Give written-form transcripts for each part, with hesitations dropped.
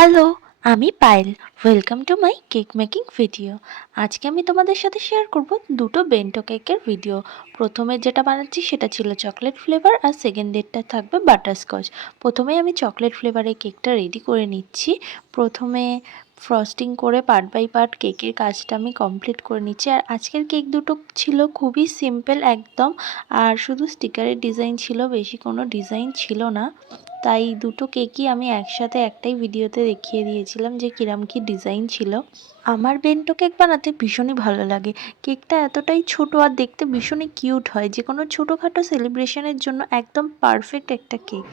Hello, আমি Payel. Welcome to my cake making video. আজকে আমি তোমাদের সাথে শেয়ার করব দুটো বেন্টো কেকের ভিডিও। প্রথমে যেটা বানাচ্ছি সেটা ছিল চকলেট ফ্লেভার, আর সেকেন্ডেরটা থাকবে বাটারস্কচ। প্রথমে আমি চকলেট ফ্লেভারের কেকটা রেডি করে নিচ্ছি। প্রথমে ফ্রস্টিং করে পার্ট বাই পার্ট কেকের কাজটা আমি কমপ্লিট করে নিচ্ছি। আর আজকের কেক দুটো ছিল খুবই সিম্পল একদম, আর শুধু স্টিকারের ডিজাইন ছিল, বেশি কোনো ডিজাইন ছিল না। তাই দুটো কেকই আমি একসাথে একটাই ভিডিওতে দেখিয়ে দিয়েছিলাম যে কিরম কি ডিজাইন ছিল। আমার বেন্টো কেক বানাতে ভীষণই ভালো লাগে। কেকটা এতটাই ছোট আর দেখতে ভীষণই কিউট হয়, যে কোনো ছোটোখাটো সেলিব্রেশনের জন্য একদম পারফেক্ট একটা কেক।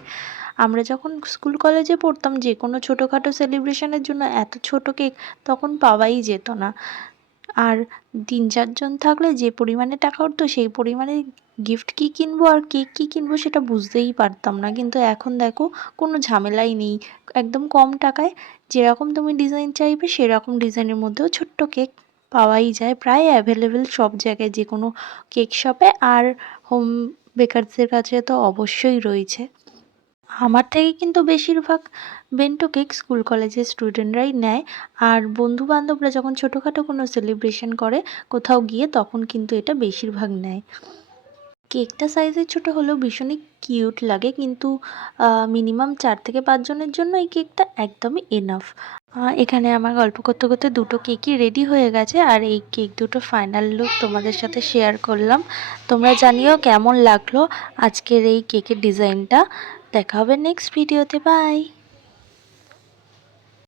আমরা যখন স্কুল কলেজে পড়তাম, যে কোনো ছোটোখাটো সেলিব্রেশনের জন্য এত ছোট কেক তখন পাওয়াই যেত না। আর ৩-৪ জন থাকলে যে পরিমাণে টাকা উঠতো, সেই পরিমাণে গিফট কী কিনবো আর কেক কী কিনবো সেটা বুঝতেই পারতাম না। কিন্তু এখন দেখো, কোনো ঝামেলাই নেই। একদম কম টাকায় যেরকম তুমি ডিজাইন চাইবে সেরকম ডিজাইনের মধ্যেও ছোট্ট কেক পাওয়াই যায়। প্রায় অ্যাভেলেবেল সব জায়গায়, যে কোনো কেক শপে, আর হোম বেকারসদের কাছে তো অবশ্যই রয়েছে। আমার থেকে কিন্তু বেশিরভাগ বেন্টো কেক স্কুল কলেজের স্টুডেন্টরাই নেয়। আর বন্ধুবান্ধবরা যখন ছোটোখাটো কোনো সেলিব্রেশন করে কোথাও গিয়ে, তখন কিন্তু এটা বেশিরভাগ নেয়। কেকটা সাইজে ছোটো হলেও ভীষণই কিউট লাগে, কিন্তু মিনিমাম 4 থেকে 5 জনের জন্য এই কেকটা একদমই এনাফ। এখানে আমার গল্প করতে করতে দুটো কেকই রেডি হয়ে গেছে, আর এই কেক দুটো ফাইনাল লুক তোমাদের সাথে শেয়ার করলাম। তোমরা জানিও কেমন লাগলো আজকের এই কেকের ডিজাইনটা। দেখা হবে নেক্সট ভিডিওতে। বাই।